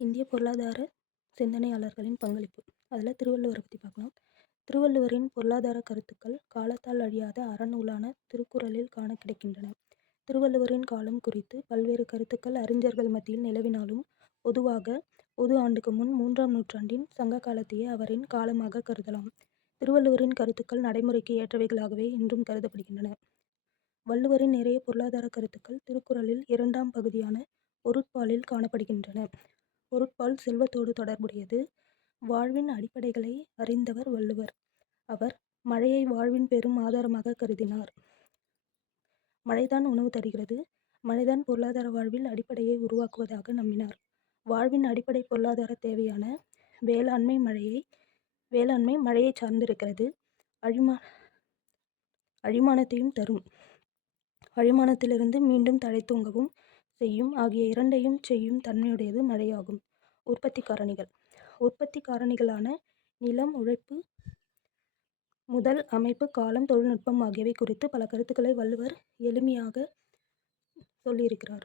இந்திய பொருளாதார சிந்தனையாளர்களின் பங்களிப்பு. அதில் திருவள்ளுவரை பற்றி பார்க்கலாம் திருவள்ளுவரின் பொருளாதார கருத்துக்கள் காலத்தால் அழியாத அறநூலான திருக்குறளில் காண கிடைக்கின்றன. திருவள்ளுவரின் காலம் குறித்து பல்வேறு கருத்துக்கள் அறிஞர்கள் மத்தியில் நிலவினாலும் பொதுவாக பொது ஆண்டுக்கு முன் மூன்றாம் நூற்றாண்டின் சங்க காலத்தையே அவரின் காலமாக கருதலாம். திருவள்ளுவரின் கருத்துக்கள் நடைமுறைக்கு ஏற்றவைகளாகவே இன்றும் கருதப்படுகின்றன. வள்ளுவரின் நிறைய பொருளாதார கருத்துக்கள் திருக்குறளில் இரண்டாம் பகுதியான பொருட்பாலில் காணப்படுகின்றன. பொருட்பால் செல்வத்தோடு தொடர்புடையது. வாழ்வின் அடிப்படைகளை அறிந்தவர் வள்ளுவர். அவர் மழையை வாழ்வின் பெரும் ஆதாரமாக கருதினார். மழைதான் உணவு தருகிறது. மழைதான் பொருளாதார வாழ்வில் அடிப்படையை உருவாக்குவதாக நம்பினார். வாழ்வின் அடிப்படை பொருளாதார தேவையான வேளாண்மை மழையை வேளாண்மை மழையை சார்ந்திருக்கிறது. அழிமா அழிமானத்தையும் தரும். அழிமானத்திலிருந்து மீண்டும் தழைத்தோங்கவும் செய்யும் ஆகிய இரண்டையும் செய்யும் தன்மையுடையது மழையாகும். உற்பத்தி காரணிகள். உற்பத்தி காரணிகளான நிலம் உழைப்பு முதல் அமைப்பு காலம் தொழில்நுட்பம் ஆகியவை குறித்து பல கருத்துக்களை வள்ளுவர் எளிமையாக சொல்லியிருக்கிறார்.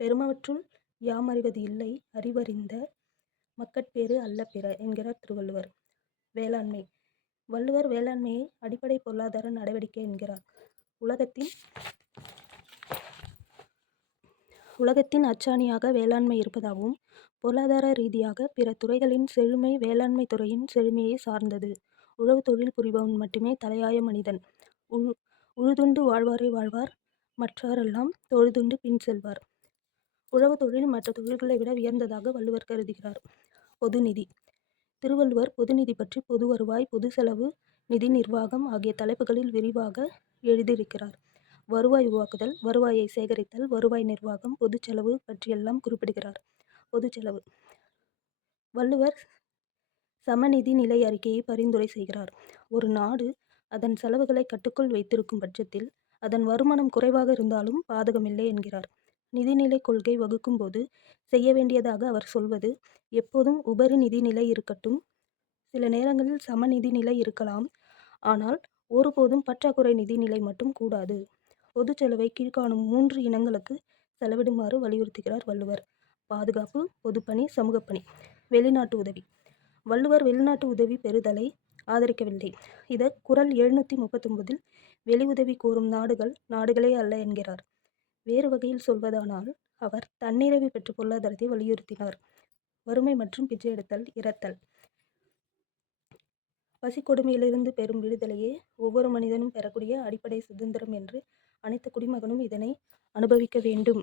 பெருமவற்றுள் யாம் அறிவது இல்லை அறிவறிந்த மக்கட்பேறு அல்ல பிற என்கிறார் திருவள்ளுவர். வேளாண்மை. வள்ளுவர் வேளாண்மையை அடிப்படை பொருளாதார நடவடிக்கை என்கிறார். உலகத்தின் உலகத்தின் அச்சாணியாக வேளாண்மை இருப்பதாகவும் பொருளாதார ரீதியாக பிற துறைகளின் செழுமை வேளாண்மை துறையின் செழுமையை சார்ந்தது. உழவு தொழில் புரிபவன் மட்டுமே தலையாய மனிதன். உழு உழுதுண்டு வாழ்வாரை வாழ்வார் மற்றாரெல்லாம் தொழுதுண்டு பின் செல்வார். உழவு தொழில் மற்ற தொழில்களை விட உயர்ந்ததாக வள்ளுவர் கருதுகிறார். பொதுநிதி திருவள்ளுவர் பொதுநிதி பற்றி பொது வருவாய் பொது செலவு நிதி நிர்வாகம் ஆகிய தலைப்புகளில் விரிவாக எழுதியிருக்கிறார். வருவாய் உருவாக்குதல் வருவாயை சேகரித்தல் வருவாய் நிர்வாகம் பொது செலவு பற்றியெல்லாம் குறிப்பிடுகிறார். பொது செலவு. வள்ளுவர் சமநிதி நிலை அறிக்கையை பரிந்துரை செய்கிறார். ஒரு நாடு அதன் செலவுகளை கட்டுக்குள் வைத்திருக்கும் பட்சத்தில் அதன் வருமானம் குறைவாக இருந்தாலும் பாதகமில்லை என்கிறார். நிதிநிலை கொள்கை வகுக்கும்போது செய்ய வேண்டியதாக அவர் சொல்வது எப்போதும் உபரி நிதிநிலை இருக்கட்டும். சில நேரங்களில் சமநிதி நிலை இருக்கலாம். ஆனால் ஒருபோதும் பற்றாக்குறை நிதிநிலை மட்டும் கூடாது. பொது செலவை கீழ்காணும் மூன்று இனங்களுக்கு செலவிடுமாறு வலியுறுத்துகிறார் வள்ளுவர். பாதுகாப்பு பொதுப்பணி சமூகப்பணி. வெளிநாட்டு உதவி. வள்ளுவர் வெளிநாட்டு உதவி பெறுதலை ஆதரிக்கவில்லை. இதை குரல் எழுநூற்றி முப்பத்தொன்பதில் வெளி உதவி கோரும் நாடுகள் நாடுகளே அல்ல என்கிறார். வேறு வகையில் சொல்வதானால் அவர் தன்னிறைவு பெற்ற பொருளாதாரத்தை வலியுறுத்தினார். வறுமை மற்றும் பிச்சை எடுத்தல் இறத்தல் பசிக்கொடுமையிலிருந்து பெறும் விடுதலையே ஒவ்வொரு மனிதனும் பெறக்கூடிய அடிப்படை சுதந்திரம் என்று அனைத்து குடிமகனும் இதனை அனுபவிக்க வேண்டும்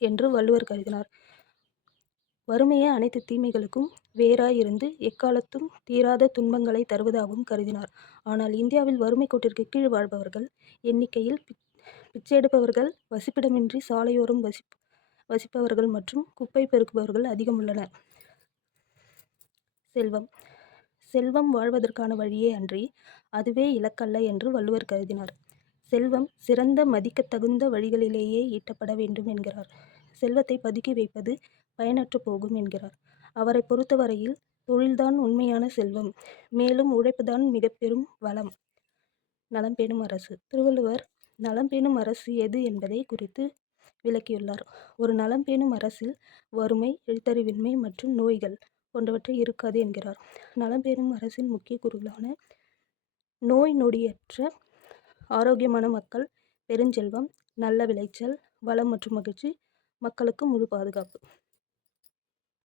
என்று வள்ளுவர் கருதினார். வறுமையே அனைத்து தீமைகளுக்கும் வேறாய் இருந்து எக்காலத்தும் தீராத துன்பங்களை தருவதாகவும் கருதினார். ஆனால் இந்தியாவில் வறுமை கோட்டிற்கு கீழ் வாழ்பவர்கள் எண்ணிக்கையில் பிச்சை எடுப்பவர்கள் வசிப்பிடமின்றி சாலையோரம் வசி வசிப்பவர்கள் மற்றும் குப்பை பெருக்குபவர்கள் அதிகம் உள்ளனர். செல்வம் செல்வம் வாழ்வதற்கான வழியே அன்றி அதுவே இலக்கல்ல என்று வள்ளுவர் கருதினார். செல்வம் சிறந்த மதிக்கத்தகுந்த வழிகளிலேயே ஈட்டப்பட வேண்டும் என்கிறார். செல்வத்தை பதுக்கி வைப்பது பயனற்று போகும் என்கிறார். அவரை பொறுத்தவரையில் தொழில்தான் உண்மையான செல்வம். மேலும் உழைப்புதான் மிக பெரும் வளம். நலம் பேணும் அரசு. திருவள்ளுவர் நலம் பேணும் அரசு எது என்பதை குறித்து விளக்கியுள்ளார். ஒரு நலம் பேணும் அரசில் வறுமை எழுத்தறிவின்மை மற்றும் நோய்கள் போன்றவற்றை இருக்காது என்கிறார். நலம் பேணும் அரசின் முக்கிய கூறுகளான நோய் நொடியற்ற ஆரோக்கியமான மக்கள் பெருஞ்செல்வம் நல்ல விளைச்சல் வளம் மற்றும் மகிழ்ச்சி மக்களுக்கு முழு பாதுகாப்பு.